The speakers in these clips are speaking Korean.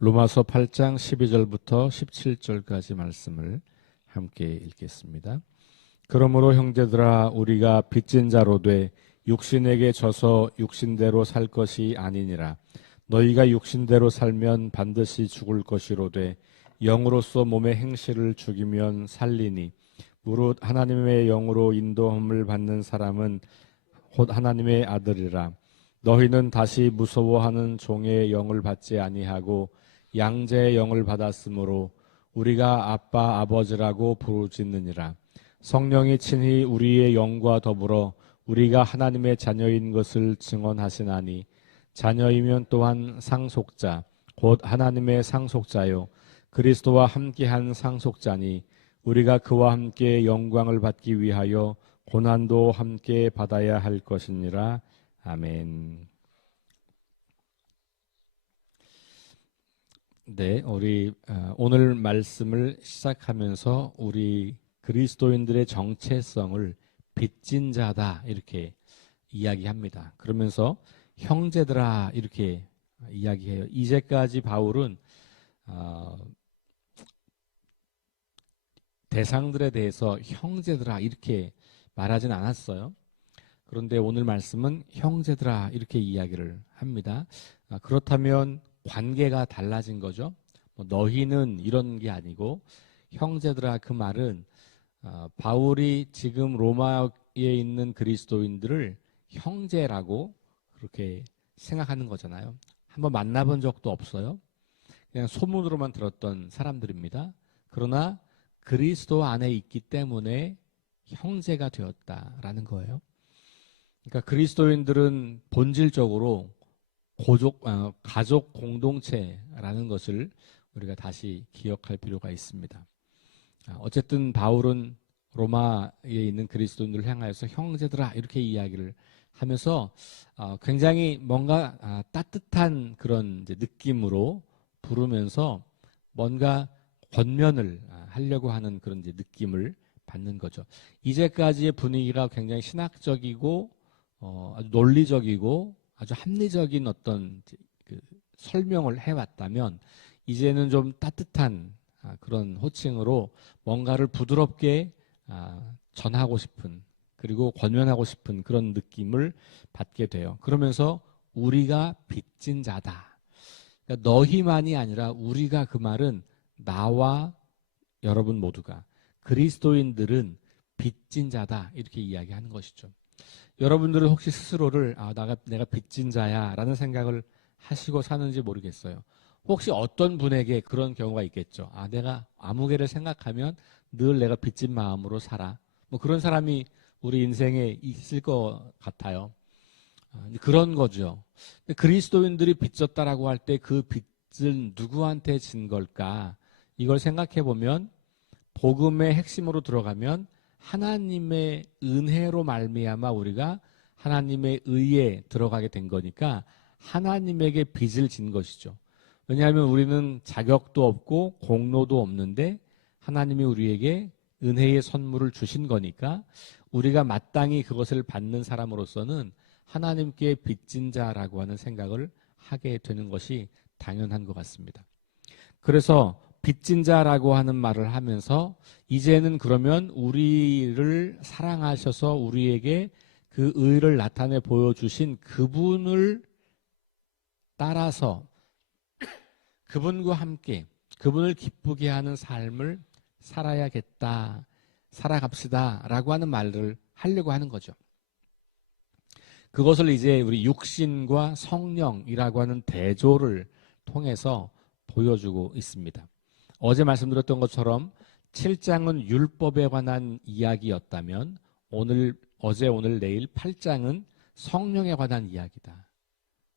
로마서 8장 12절부터 17절까지 말씀을 함께 읽겠습니다. 그러므로 형제들아 우리가 빚진 자로 돼 육신에게 져서 육신대로 살 것이 아니니라. 너희가 육신대로 살면 반드시 죽을 것이로되 영으로서 몸의 행실을 죽이면 살리니 무릇 하나님의 영으로 인도함을 받는 사람은 곧 하나님의 아들이라. 너희는 다시 무서워하는 종의 영을 받지 아니하고 양자의 영을 받았으므로 우리가 아빠 아버지라고 부르짖느니라. 성령이 친히 우리의 영과 더불어 우리가 하나님의 자녀인 것을 증언하시나니 자녀이면 또한 상속자 곧 하나님의 상속자요 그리스도와 함께한 상속자니 우리가 그와 함께 영광을 받기 위하여 고난도 함께 받아야 할 것이니라. 아멘. 네, 우리 오늘 말씀을 시작하면서 우리 그리스도인들의 정체성을 빚진 자다 이렇게 이야기합니다. 그러면서 형제들아 이렇게 이야기해요. 이제까지 바울은 대상들에 대해서 형제들아 이렇게 말하진 않았어요. 그런데 오늘 말씀은 형제들아 이렇게 이야기를 합니다. 그렇다면 관계가 달라진 거죠. 너희는 이런 게 아니고 형제들아 그 말은 바울이 지금 로마에 있는 그리스도인들을 형제라고 그렇게 생각하는 거잖아요. 한번 만나본 적도 없어요. 그냥 소문으로만 들었던 사람들입니다. 그러나 그리스도 안에 있기 때문에 형제가 되었다라는 거예요. 그러니까 그리스도인들은 본질적으로 가족 공동체라는 것을 우리가 다시 기억할 필요가 있습니다. 어쨌든 바울은 로마에 있는 그리스도인들을 향하여서 형제들아 이렇게 이야기를 하면서 굉장히 뭔가 따뜻한 그런 이제 느낌으로 부르면서 뭔가 권면을 하려고 하는 그런 이제 느낌을 받는 거죠. 이제까지의 분위기가 굉장히 신학적이고 아주 논리적이고 아주 합리적인 어떤 그 설명을 해왔다면 이제는 좀 따뜻한 그런 호칭으로 뭔가를 부드럽게 전하고 싶은 그리고 권면하고 싶은 그런 느낌을 받게 돼요. 그러면서 우리가 빚진 자다. 그러니까 너희만이 아니라 우리가 그 말은 나와 여러분 모두가 그리스도인들은 빚진 자다 이렇게 이야기하는 것이죠. 여러분들은 혹시 스스로를 내가 빚진 자야 라는 생각을 하시고 사는지 모르겠어요. 혹시 어떤 분에게 그런 경우가 있겠죠. 내가 아무개를 생각하면 늘 내가 빚진 마음으로 살아. 뭐 그런 사람이 우리 인생에 있을 것 같아요. 그런 거죠. 그리스도인들이 빚졌다라고 할 때 그 빚은 누구한테 진 걸까? 이걸 생각해 보면 복음의 핵심으로 들어가면 하나님의 은혜로 말미암아 우리가 하나님의 의에 들어가게 된 거니까 하나님에게 빚을 진 것이죠. 왜냐하면 우리는 자격도 없고 공로도 없는데 하나님이 우리에게 은혜의 선물을 주신 거니까 우리가 마땅히 그것을 받는 사람으로서는 하나님께 빚진 자라고 하는 생각을 하게 되는 것이 당연한 것 같습니다. 그래서 빚진 자라고 하는 말을 하면서 이제는 그러면 우리를 사랑하셔서 우리에게 그 의를 나타내 보여주신 그분을 따라서 그분과 함께 그분을 기쁘게 하는 삶을 살아야겠다, 살아갑시다 라고 하는 말을 하려고 하는 거죠. 그것을 이제 우리 육신과 성령이라고 하는 대조를 통해서 보여주고 있습니다. 어제 말씀드렸던 것처럼 7장은 율법에 관한 이야기였다면 어제 오늘 내일 8장은 성령에 관한 이야기다.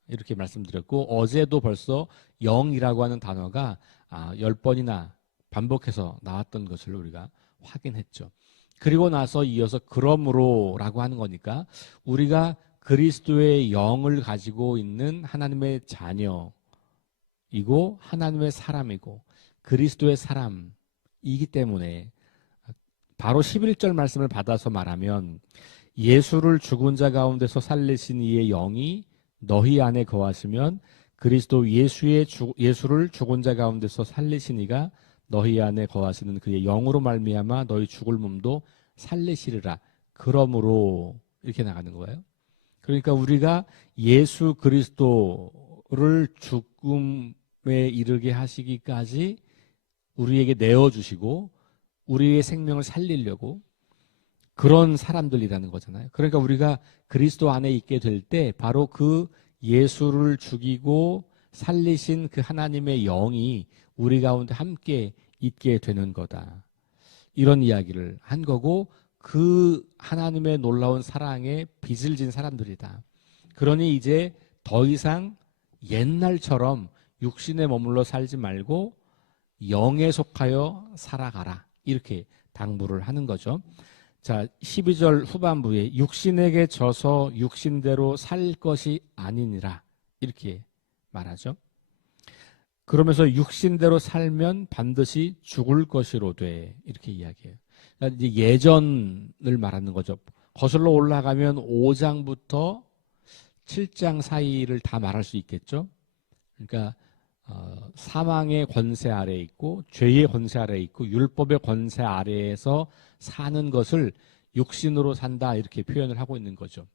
이렇게 말씀드렸고 어제도 벌써 영이라고 하는 단어가 10번이나 반복해서 나왔던 것을 우리가 확인했죠. 그리고 나서 이어서 그러므로라고 하는 거니까 우리가 그리스도의 영을 가지고 있는 하나님의 자녀이고 하나님의 사람이고 그리스도의 사람이기 때문에 바로 11절 말씀을 받아서 말하면 예수를 죽은 자 가운데서 살리신 이의 영이 너희 안에 거하시면 그리스도 예수를 죽은 자 가운데서 살리신 이가 너희 안에 거하시는 그의 영으로 말미암아 너희 죽을 몸도 살리시리라. 그러므로 이렇게 나가는 거예요. 그러니까 우리가 예수 그리스도를 죽음에 이르게 하시기까지 우리에게 내어주시고 우리의 생명을 살리려고 그런 사람들이라는 거잖아요. 그러니까 우리가 그리스도 안에 있게 될 때 바로 그 예수를 죽이고 살리신 그 하나님의 영이 우리 가운데 함께 있게 되는 거다. 이런 이야기를 한 거고 그 하나님의 놀라운 사랑에 빚을 진 사람들이다. 그러니 이제 더 이상 옛날처럼 육신에 머물러 살지 말고 영에 속하여 살아가라. 이렇게 당부를 하는 거죠. 자, 12절 후반부에 육신에게 져서 육신대로 살 것이 아니니라. 이렇게 말하죠. 그러면서 육신대로 살면 반드시 죽을 것이로되 이렇게 이야기해요. 그러니까 이제 예전을 말하는 거죠. 거슬러 올라가면 5장부터 7장 사이를 다 말할 수 있겠죠. 그러니까 사망의 권세 아래에 있고 죄의 권세 아래에 있고 율법의 권세 아래에서 사는 것을 육신으로 산다 이렇게 표현을 하고 있는 거죠.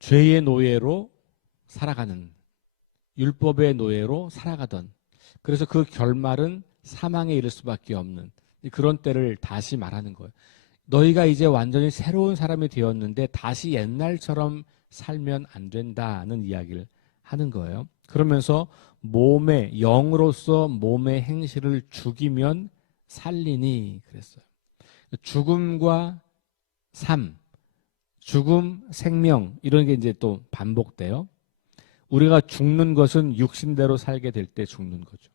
죄의 노예로 살아가는, 율법의 노예로 살아가던, 그래서 그 결말은 사망에 이를 수밖에 없는 그런 때를 다시 말하는 거예요. 너희가 이제 완전히 새로운 사람이 되었는데 다시 옛날처럼 살면 안 된다는 이야기를 하는 거예요. 그러면서 몸의 영으로서 몸의 행실을 죽이면 살리니 그랬어요. 죽음과 삶, 죽음, 생명 이런 게 이제 또 반복돼요. 우리가 죽는 것은 육신대로 살게 될 때 죽는 거죠.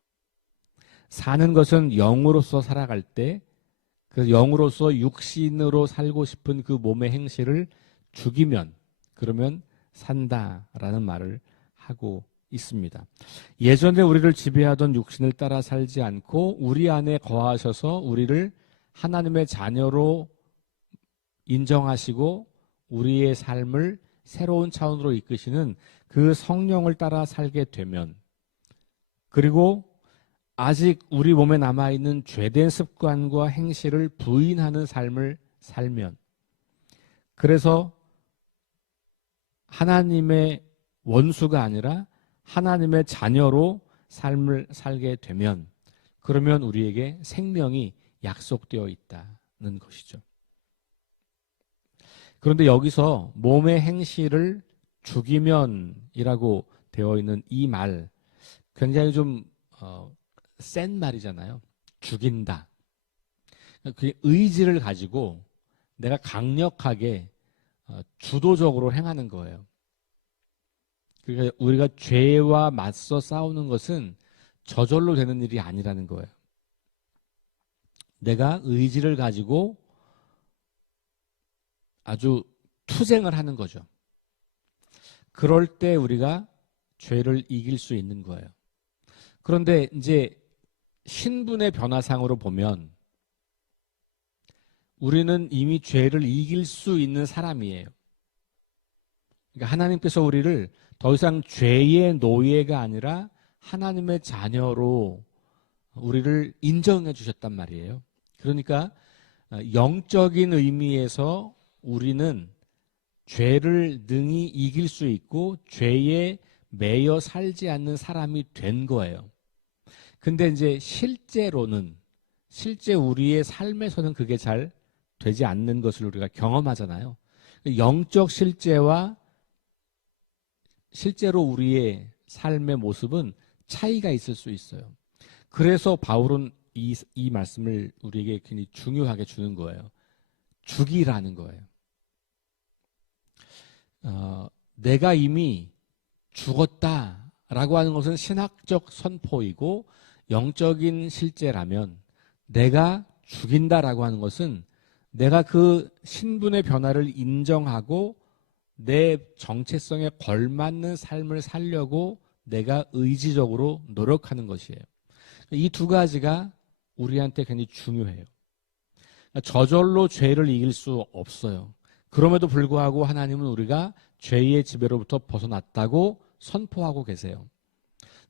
사는 것은 영으로서 살아갈 때, 그래서 영으로서 육신으로 살고 싶은 그 몸의 행실을 죽이면, 그러면 산다라는 말을 하고 있습니다. 예전에 우리를 지배하던 육신을 따라 살지 않고 우리 안에 거하셔서 우리를 하나님의 자녀로 인정하시고 우리의 삶을 새로운 차원으로 이끄시는 그 성령을 따라 살게 되면, 그리고 아직 우리 몸에 남아있는 죄된 습관과 행실을 부인하는 삶을 살면, 그래서 하나님의 원수가 아니라 하나님의 자녀로 삶을 살게 되면, 그러면 우리에게 생명이 약속되어 있다는 것이죠. 그런데 여기서 몸의 행실을 죽이면이라고 되어 있는 이 말, 굉장히 좀 센 말이잖아요. 죽인다. 그 의지를 가지고 내가 강력하게 주도적으로 행하는 거예요. 그러니까 우리가 죄와 맞서 싸우는 것은 저절로 되는 일이 아니라는 거예요. 내가 의지를 가지고 아주 투쟁을 하는 거죠. 그럴 때 우리가 죄를 이길 수 있는 거예요. 그런데 이제 신분의 변화상으로 보면 우리는 이미 죄를 이길 수 있는 사람이에요. 그러니까 하나님께서 우리를 더 이상 죄의 노예가 아니라 하나님의 자녀로 우리를 인정해 주셨단 말이에요. 그러니까 영적인 의미에서 우리는 죄를 능히 이길 수 있고 죄에 매여 살지 않는 사람이 된 거예요. 근데 이제 실제 우리의 삶에서는 그게 잘 되지 않는 것을 우리가 경험하잖아요. 영적 실제와 실제로 우리의 삶의 모습은 차이가 있을 수 있어요. 그래서 바울은 이 말씀을 우리에게 굉장히 중요하게 주는 거예요. 죽이라는 거예요. 내가 이미 죽었다라고 하는 것은 신학적 선포이고 영적인 실제라면, 내가 죽인다라고 하는 것은 내가 그 신분의 변화를 인정하고 내 정체성에 걸맞는 삶을 살려고 내가 의지적으로 노력하는 것이에요. 이 두 가지가 우리한테 굉장히 중요해요. 저절로 죄를 이길 수 없어요. 그럼에도 불구하고 하나님은 우리가 죄의 지배로부터 벗어났다고 선포하고 계세요.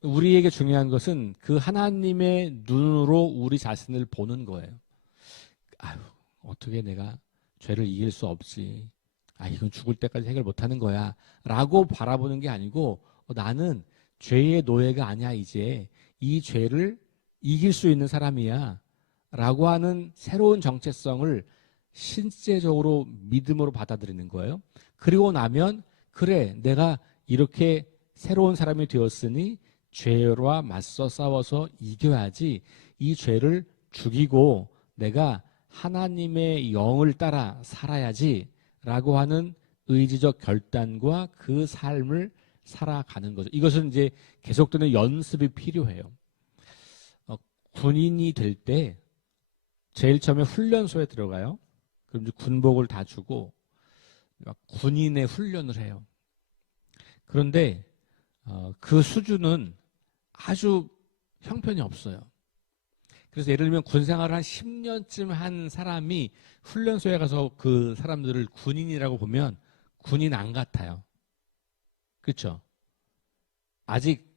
우리에게 중요한 것은 그 하나님의 눈으로 우리 자신을 보는 거예요. 아유, 어떻게 내가 죄를 이길 수 없지. 아, 이건 죽을 때까지 해결 못하는 거야. 라고 바라보는 게 아니고 나는 죄의 노예가 아니야. 이제 이 죄를 이길 수 있는 사람이야. 라고 하는 새로운 정체성을 실제적으로 믿음으로 받아들이는 거예요. 그리고 나면 그래, 내가 이렇게 새로운 사람이 되었으니 죄와 맞서 싸워서 이겨야지. 이 죄를 죽이고 내가 하나님의 영을 따라 살아야지 라고 하는 의지적 결단과 그 삶을 살아가는 거죠. 이것은 이제 계속되는 연습이 필요해요. 군인이 될 때 제일 처음에 훈련소에 들어가요. 그럼 이제 군복을 다 주고 군인의 훈련을 해요. 그런데 그 수준은 아주 형편이 없어요. 그래서 예를 들면 군생활을 한 10년쯤 한 사람이 훈련소에 가서 그 사람들을 군인이라고 보면 군인 안 같아요. 그렇죠? 아직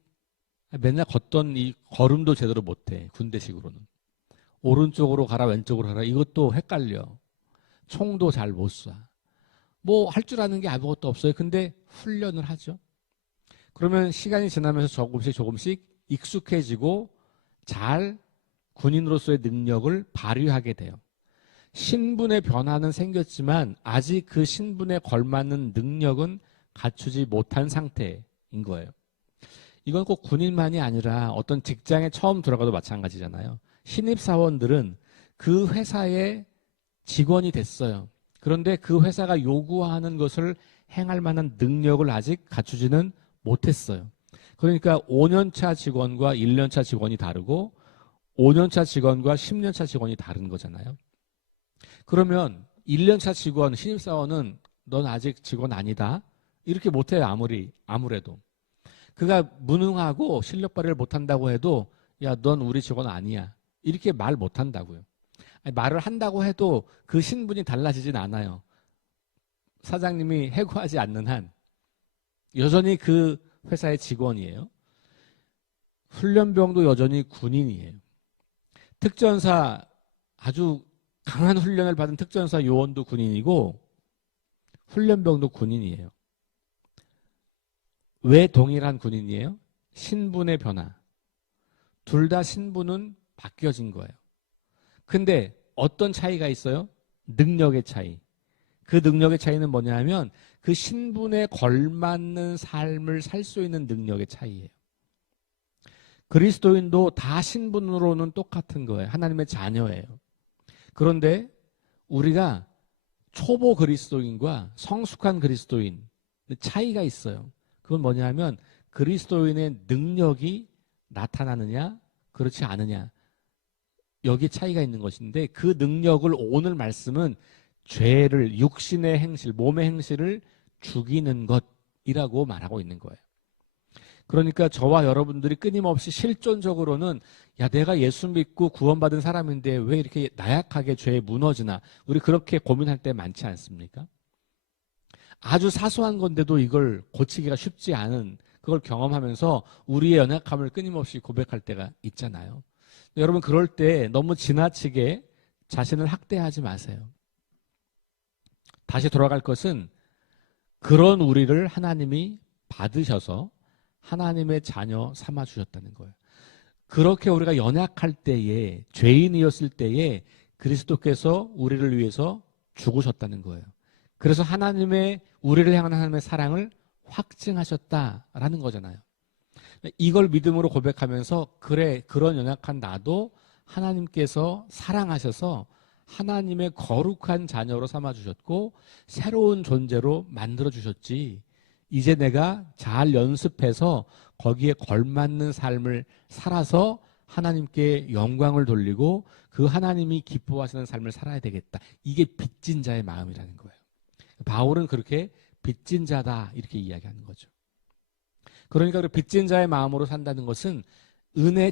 맨날 걷던 이 걸음도 제대로 못해. 군대식으로는. 오른쪽으로 가라 왼쪽으로 가라 이것도 헷갈려. 총도 잘 못 쏴. 뭐 할 줄 아는 게 아무것도 없어요. 근데 훈련을 하죠. 그러면 시간이 지나면서 조금씩 익숙해지고 잘 군인으로서의 능력을 발휘하게 돼요. 신분의 변화는 생겼지만 아직 그 신분에 걸맞는 능력은 갖추지 못한 상태인 거예요. 이건 꼭 군인만이 아니라 어떤 직장에 처음 들어가도 마찬가지잖아요. 신입사원들은 그 회사의 직원이 됐어요. 그런데 그 회사가 요구하는 것을 행할 만한 능력을 아직 갖추지는 못했어요. 그러니까 5년차 직원과 1년차 직원이 다르고 5년차 직원과 10년차 직원이 다른 거잖아요. 그러면 1년차 직원, 신입사원은 넌 아직 직원 아니다. 이렇게 못해요. 아무래도. 그가 무능하고 실력 발휘를 못한다고 해도 야, 넌 우리 직원 아니야. 이렇게 말 못한다고요. 아니, 말을 한다고 해도 그 신분이 달라지진 않아요. 사장님이 해고하지 않는 한 여전히 그 회사의 직원이에요. 훈련병도 여전히 군인이에요. 특전사, 아주 강한 훈련을 받은 특전사 요원도 군인이고 훈련병도 군인이에요. 왜 동일한 군인이에요? 신분의 변화. 둘 다 신분은 바뀌어진 거예요. 근데 어떤 차이가 있어요? 능력의 차이. 그 능력의 차이는 뭐냐면 그 신분에 걸맞는 삶을 살 수 있는 능력의 차이예요. 그리스도인도 다 신분으로는 똑같은 거예요. 하나님의 자녀예요. 그런데 우리가 초보 그리스도인과 성숙한 그리스도인 차이가 있어요. 그건 뭐냐면 그리스도인의 능력이 나타나느냐 그렇지 않느냐 여기 차이가 있는 것인데 그 능력을 오늘 말씀은 죄를 육신의 행실, 몸의 행실을 죽이는 것이라고 말하고 있는 거예요. 그러니까 저와 여러분들이 끊임없이 실존적으로는 야 내가 예수 믿고 구원받은 사람인데 왜 이렇게 나약하게 죄에 무너지나 우리 그렇게 고민할 때 많지 않습니까? 아주 사소한 건데도 이걸 고치기가 쉽지 않은 그걸 경험하면서 우리의 연약함을 끊임없이 고백할 때가 있잖아요. 여러분 그럴 때 너무 지나치게 자신을 학대하지 마세요. 다시 돌아갈 것은 그런 우리를 하나님이 받으셔서 하나님의 자녀 삼아 주셨다는 거예요. 그렇게 우리가 연약할 때에 죄인이었을 때에 그리스도께서 우리를 위해서 죽으셨다는 거예요. 그래서 하나님의 우리를 향한 하나님의 사랑을 확증하셨다라는 거잖아요. 이걸 믿음으로 고백하면서 그래 그런 연약한 나도 하나님께서 사랑하셔서 하나님의 거룩한 자녀로 삼아주셨고 새로운 존재로 만들어주셨지. 이제 내가 잘 연습해서 거기에 걸맞는 삶을 살아서 하나님께 영광을 돌리고 그 하나님이 기뻐하시는 삶을 살아야 되겠다. 이게 빚진 자의 마음이라는 거예요. 바울은 그렇게 빚진 자다 이렇게 이야기하는 거죠. 그러니까 빚진 자의 마음으로 산다는 것은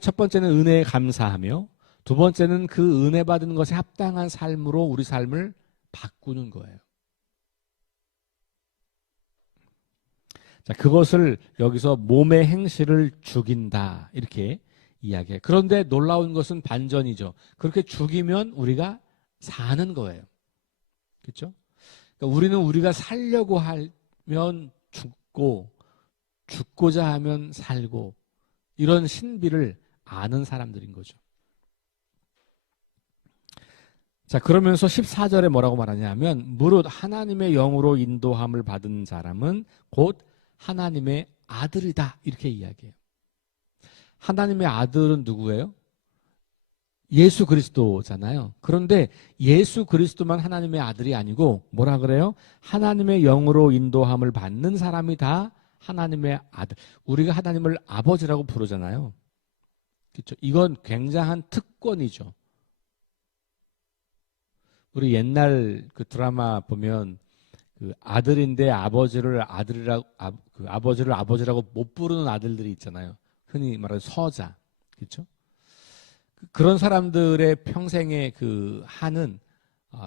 첫 번째는 은혜에 감사하며 두 번째는 그 은혜 받은 것에 합당한 삶으로 우리 삶을 바꾸는 거예요. 자, 그것을 여기서 몸의 행실을 죽인다 이렇게 이야기해요. 그런데 놀라운 것은 반전이죠. 그렇게 죽이면 우리가 사는 거예요. 그렇죠? 그러니까 우리는 우리가 살려고 하면 죽고 죽고자 하면 살고 이런 신비를 아는 사람들인 거죠. 자, 그러면서 14절에 뭐라고 말하냐면 무릇 하나님의 영으로 인도함을 받은 사람은 곧 하나님의 아들이다 이렇게 이야기해요. 하나님의 아들은 누구예요? 예수 그리스도잖아요. 그런데 예수 그리스도만 하나님의 아들이 아니고 뭐라 그래요? 하나님의 영으로 인도함을 받는 사람이 다 하나님의 아들. 우리가 하나님을 아버지라고 부르잖아요. 그렇죠? 이건 굉장한 특권이죠. 우리 옛날 그 드라마 보면 그 아들인데 아버지를 아들이라고 그 아버지를 아버지라고 못 부르는 아들들이 있잖아요. 흔히 말하는 서자. 그렇죠? 그런 사람들의 평생의 그 한은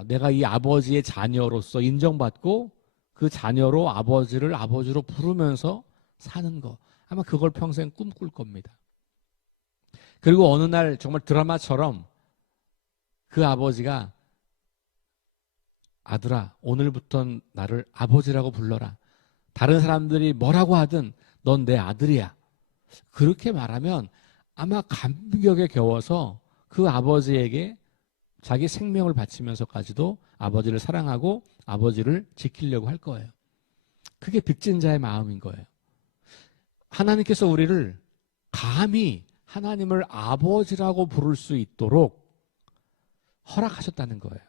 내가 이 아버지의 자녀로서 인정받고 그 자녀로 아버지를 아버지로 부르면서 사는 거. 아마 그걸 평생 꿈꿀 겁니다. 그리고 어느 날 정말 드라마처럼 그 아버지가 아들아, 오늘부터 나를 아버지라고 불러라. 다른 사람들이 뭐라고 하든 넌 내 아들이야. 그렇게 말하면 아마 감격에 겨워서 그 아버지에게 자기 생명을 바치면서까지도 아버지를 사랑하고 아버지를 지키려고 할 거예요. 그게 빅진자의 마음인 거예요. 하나님께서 우리를 감히 하나님을 아버지라고 부를 수 있도록 허락하셨다는 거예요.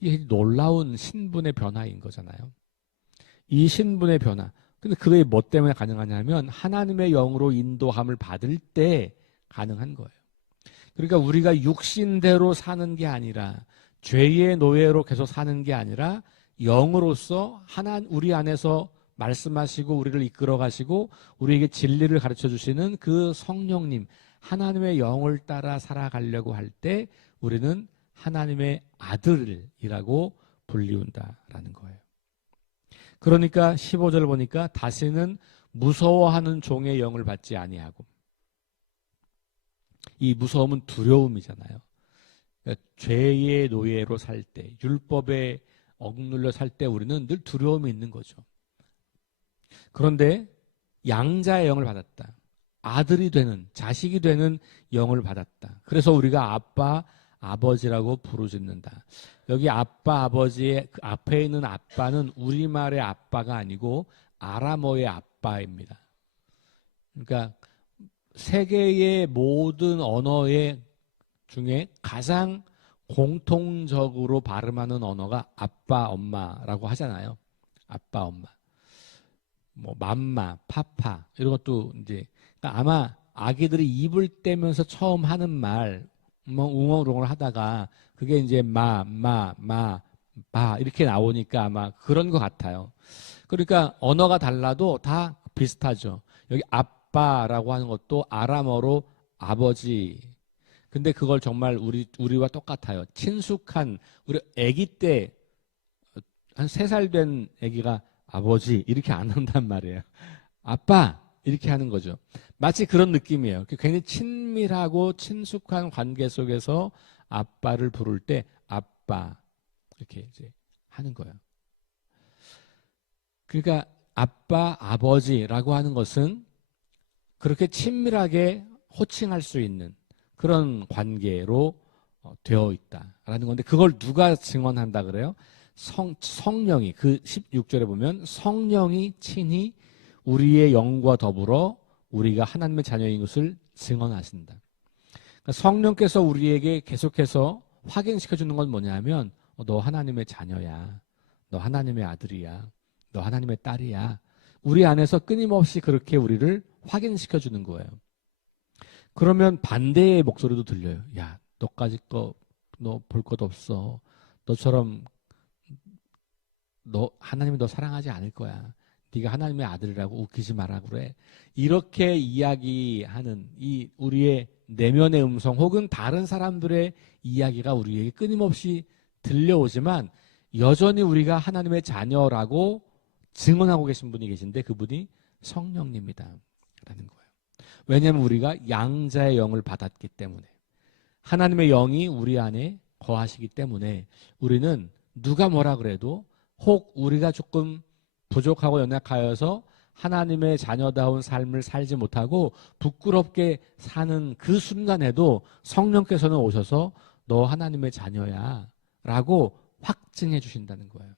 이게 놀라운 신분의 변화인 거잖아요. 이 신분의 변화. 근데 그게 뭐 때문에 가능하냐면 하나님의 영으로 인도함을 받을 때 가능한 거예요. 그러니까 우리가 육신대로 사는 게 아니라 죄의 노예로 계속 사는 게 아니라 영으로서 우리 안에서 말씀하시고 우리를 이끌어 가시고 우리에게 진리를 가르쳐 주시는 그 성령님, 하나님의 영을 따라 살아가려고 할 때 우리는 하나님의 아들이라고 불리운다라는 거예요. 그러니까 15절 보니까 다시는 무서워하는 종의 영을 받지 아니하고, 이 무서움은 두려움이잖아요. 그러니까 죄의 노예로 살 때, 율법에 억눌려 살 때 우리는 늘 두려움이 있는 거죠. 그런데 양자의 영을 받았다. 아들이 되는, 자식이 되는 영을 받았다. 그래서 우리가 아빠, 아버지라고 부르짖는다. 여기 아빠, 아버지의 그 앞에 있는 아빠는 우리말의 아빠가 아니고 아람어의 아빠입니다. 그러니까 세계의 모든 언어의 중에 가장 공통적으로 발음하는 언어가 아빠, 엄마라고 하잖아요. 아빠, 엄마. 뭐 맘마, 파파 이런 것도 이제 그러니까 아마 아기들이 입을 떼면서 처음 하는 말, 뭐 웅얼웅얼 하다가 그게 이제 마 이렇게 나오니까 아마 그런 것 같아요. 그러니까 언어가 달라도 다 비슷하죠. 여기 아빠라고 하는 것도 아람어로 아버지. 근데 그걸 정말 우리와 똑같아요. 친숙한 우리 아기 때 한 3살 된 아기가 아버지 이렇게 안 한단 말이에요. 아빠 이렇게 하는 거죠. 마치 그런 느낌이에요. 굉장히 친밀하고 친숙한 관계 속에서 아빠를 부를 때 아빠 이렇게 이제 하는 거예요. 그러니까 아빠, 아버지라고 하는 것은 그렇게 친밀하게 호칭할 수 있는 그런 관계로 되어 있다라는 건데 그걸 누가 증언한다 그래요? 성령이 그 16절에 보면 성령이 친히 우리의 영과 더불어 우리가 하나님의 자녀인 것을 증언하신다. 그러니까 성령께서 우리에게 계속해서 확인시켜 주는 건 뭐냐면 너 하나님의 자녀야. 너 하나님의 아들이야. 너 하나님의 딸이야. 우리 안에서 끊임없이 그렇게 우리를 확인시켜 주는 거예요. 그러면 반대의 목소리도 들려요. 야, 너까지 너 볼 것 없어. 너처럼 하나님이 너 사랑하지 않을 거야. 네가 하나님의 아들이라고 웃기지 마라 그래. 이렇게 이야기하는 이 우리의 내면의 음성 혹은 다른 사람들의 이야기가 우리에게 끊임없이 들려오지만 여전히 우리가 하나님의 자녀라고 증언하고 계신 분이 계신데 그분이 성령님이다 라는 거예요. 왜냐하면 우리가 양자의 영을 받았기 때문에, 하나님의 영이 우리 안에 거하시기 때문에 우리는 누가 뭐라 그래도, 혹 우리가 조금 부족하고 연약하여서 하나님의 자녀다운 삶을 살지 못하고 부끄럽게 사는 그 순간에도 성령께서는 오셔서 너 하나님의 자녀야 라고 확증해 주신다는 거예요.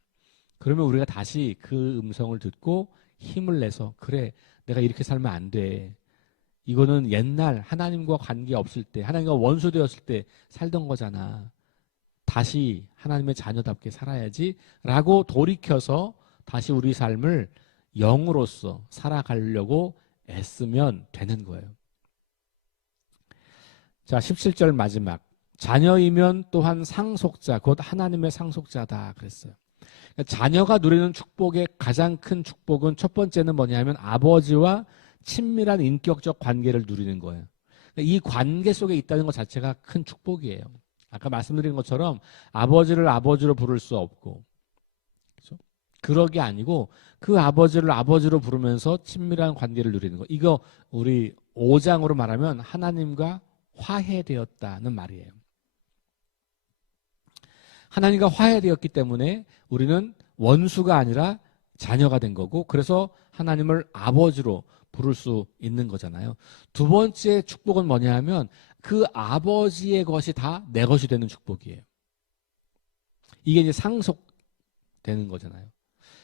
그러면 우리가 다시 그 음성을 듣고 힘을 내서, 그래, 내가 이렇게 살면 안 돼. 이거는 옛날 하나님과 관계 없을 때, 하나님과 원수 되었을 때 살던 거잖아. 다시 하나님의 자녀답게 살아야지 라고 돌이켜서 다시 우리 삶을 영으로서 살아가려고 애쓰면 되는 거예요. 자, 17절 마지막. 자녀이면 또한 상속자, 곧 하나님의 상속자다 그랬어요. 그러니까 자녀가 누리는 축복의 가장 큰 축복은 첫 번째는 뭐냐면 아버지와 친밀한 인격적 관계를 누리는 거예요. 그러니까 이 관계 속에 있다는 것 자체가 큰 축복이에요. 아까 말씀드린 것처럼 아버지를 아버지로 부를 수 없고, 그렇죠? 그러게 아니고 그 아버지를 아버지로 부르면서 친밀한 관계를 누리는 거. 이거 우리 5장으로 말하면 하나님과 화해되었다는 말이에요. 하나님과 화해되었기 때문에 우리는 원수가 아니라 자녀가 된 거고, 그래서 하나님을 아버지로 부를 수 있는 거잖아요. 두 번째 축복은 뭐냐 하면 그 아버지의 것이 다 내 것이 되는 축복이에요. 이게 이제 상속되는 거잖아요.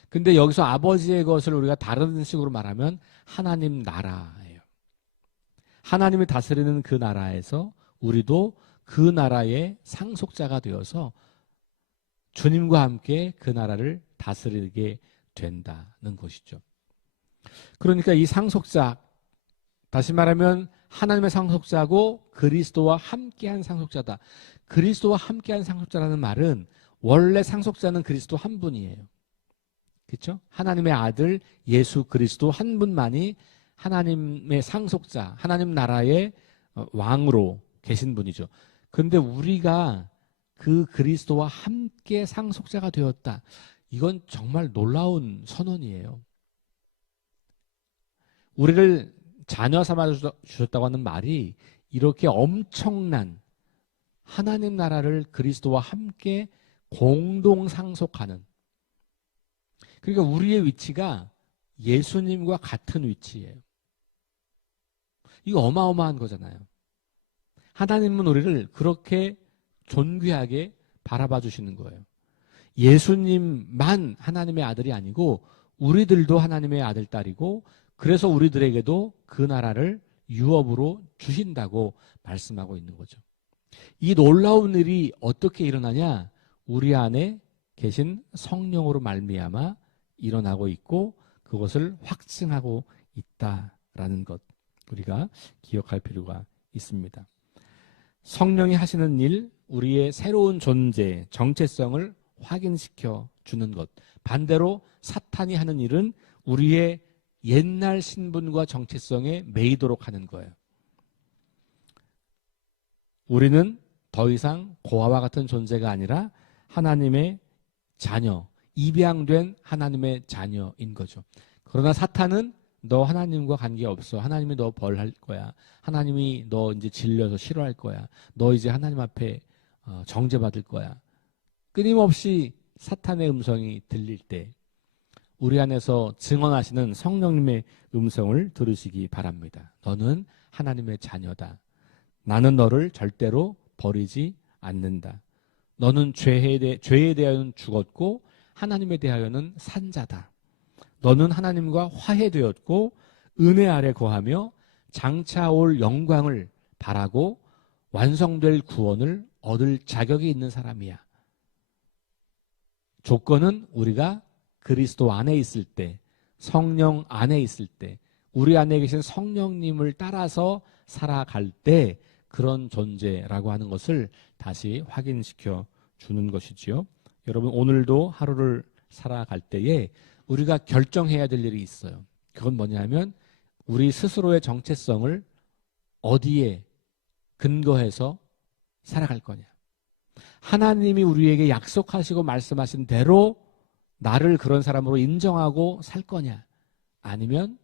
근데 여기서 아버지의 것을 우리가 다른 식으로 말하면 하나님 나라예요. 하나님이 다스리는 그 나라에서 우리도 그 나라의 상속자가 되어서 주님과 함께 그 나라를 다스리게 된다는 것이죠. 그러니까 이 상속자, 다시 말하면 하나님의 상속자고 그리스도와 함께한 상속자다. 그리스도와 함께한 상속자라는 말은 원래 상속자는 그리스도 한 분이에요. 그렇죠? 하나님의 아들 예수 그리스도 한 분만이 하나님의 상속자, 하나님 나라의 왕으로 계신 분이죠. 그런데 우리가 그 그리스도와 함께 상속자가 되었다. 이건 정말 놀라운 선언이에요. 우리를 자녀 삼아 주셨다고 하는 말이 이렇게 엄청난 하나님 나라를 그리스도와 함께 공동 상속하는, 그러니까 우리의 위치가 예수님과 같은 위치예요. 이거 어마어마한 거잖아요. 하나님은 우리를 그렇게 존귀하게 바라봐 주시는 거예요. 예수님만 하나님의 아들이 아니고 우리들도 하나님의 아들, 딸이고, 그래서 우리들에게도 그 나라를 유업으로 주신다고 말씀하고 있는 거죠. 이 놀라운 일이 어떻게 일어나냐? 우리 안에 계신 성령으로 말미암아 일어나고 있고 그것을 확증하고 있다라는 것, 우리가 기억할 필요가 있습니다. 성령이 하시는 일, 우리의 새로운 존재, 정체성을 확인시켜 주는 것. 반대로 사탄이 하는 일은 우리의 옛날 신분과 정체성에 매이도록 하는 거예요. 우리는 더 이상 고아와 같은 존재가 아니라 하나님의 자녀, 입양된 하나님의 자녀인 거죠. 그러나 사탄은 너 하나님과 관계없어. 하나님이 너 벌할 거야. 하나님이 너 이제 질려서 싫어할 거야. 너 이제 하나님 앞에 정죄받을 거야. 끊임없이 사탄의 음성이 들릴 때 우리 안에서 증언하시는 성령님의 음성을 들으시기 바랍니다. 너는 하나님의 자녀다. 나는 너를 절대로 버리지 않는다. 너는 죄에 대하여는 죽었고 하나님에 대하여는 산 자다. 너는 하나님과 화해되었고 은혜 아래 거하며 장차 올 영광을 바라고 완성될 구원을 얻을 자격이 있는 사람이야. 조건은 우리가 그리스도 안에 있을 때, 성령 안에 있을 때, 우리 안에 계신 성령님을 따라서 살아갈 때 그런 존재라고 하는 것을 다시 확인시켜 주는 것이지요. 여러분, 오늘도 하루를 살아갈 때에 우리가 결정해야 될 일이 있어요. 그건 뭐냐면 우리 스스로의 정체성을 어디에 근거해서 살아갈 거냐. 하나님이 우리에게 약속하시고 말씀하신 대로 나를 그런 사람으로 인정하고 살 거냐? 아니면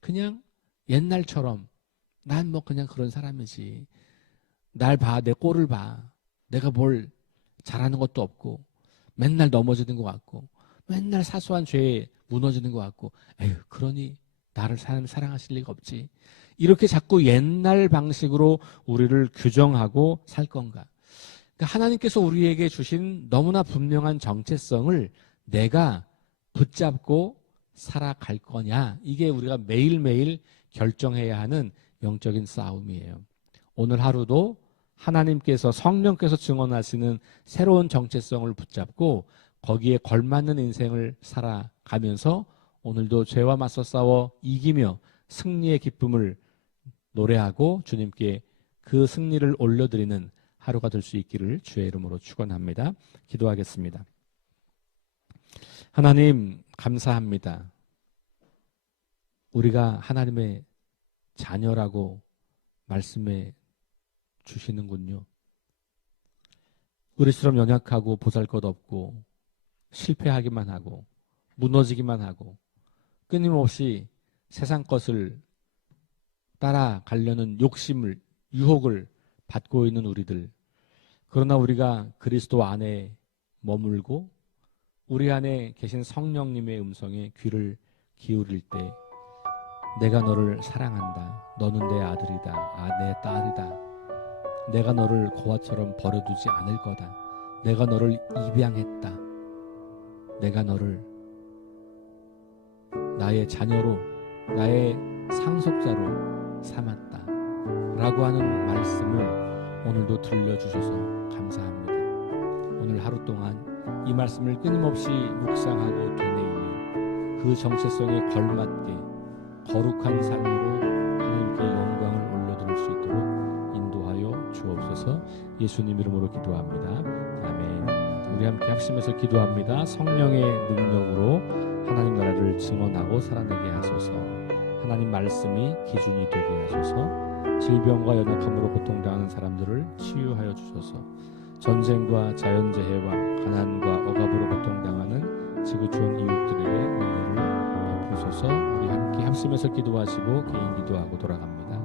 그냥 옛날처럼 난 뭐 그냥 그런 사람이지. 날 봐, 내 꼴을 봐. 내가 뭘 잘하는 것도 없고 맨날 넘어지는 것 같고 맨날 사소한 죄에 무너지는 것 같고 에휴, 그러니 나를 사랑하실 리가 없지. 이렇게 자꾸 옛날 방식으로 우리를 규정하고 살 건가? 그러니까 하나님께서 우리에게 주신 너무나 분명한 정체성을 내가 붙잡고 살아갈 거냐? 이게 우리가 매일매일 결정해야 하는 영적인 싸움이에요. 오늘 하루도 하나님께서 성령께서 증언하시는 새로운 정체성을 붙잡고 거기에 걸맞는 인생을 살아가면서 오늘도 죄와 맞서 싸워 이기며 승리의 기쁨을 노래하고 주님께 그 승리를 올려드리는 하루가 될 수 있기를 주의 이름으로 축원합니다. 기도하겠습니다. 하나님 감사합니다. 우리가 하나님의 자녀라고 말씀해 주시는군요. 우리처럼 연약하고 보잘것없고 실패하기만 하고 무너지기만 하고 끊임없이 세상 것을 따라가려는 욕심을 유혹을 받고 있는 우리들. 그러나 우리가 그리스도 안에 머물고 우리 안에 계신 성령님의 음성에 귀를 기울일 때 내가 너를 사랑한다. 너는 내 아들이다. 내 딸이다. 내가 너를 고아처럼 버려두지 않을 거다. 내가 너를 입양했다. 내가 너를 나의 자녀로 나의 상속자로 삼았다. 라고 하는 말씀을 오늘도 들려주셔서 감사합니다. 오늘 하루 동안 이 말씀을 끊임없이 묵상하고 되뇌이며 그 정체성에 걸맞게 거룩한 삶으로 하나님께 영광을 올려드릴 수 있도록 인도하여 주옵소서. 예수님 이름으로 기도합니다. 아멘. 우리 함께 합심해서 기도합니다. 성령의 능력으로 하나님 나라를 증언하고 살아내게 하소서. 하나님 말씀이 기준이 되게 하소서. 질병과 연약함으로 고통당하는 사람들을 치유하여 주소서. 전쟁과 자연재해와 가난과 억압으로 고통당하는 지구촌 이웃들에게 은혜를 베푸소서. 우리 함께 합심해서 기도하시고 개인 기도하고 돌아갑니다.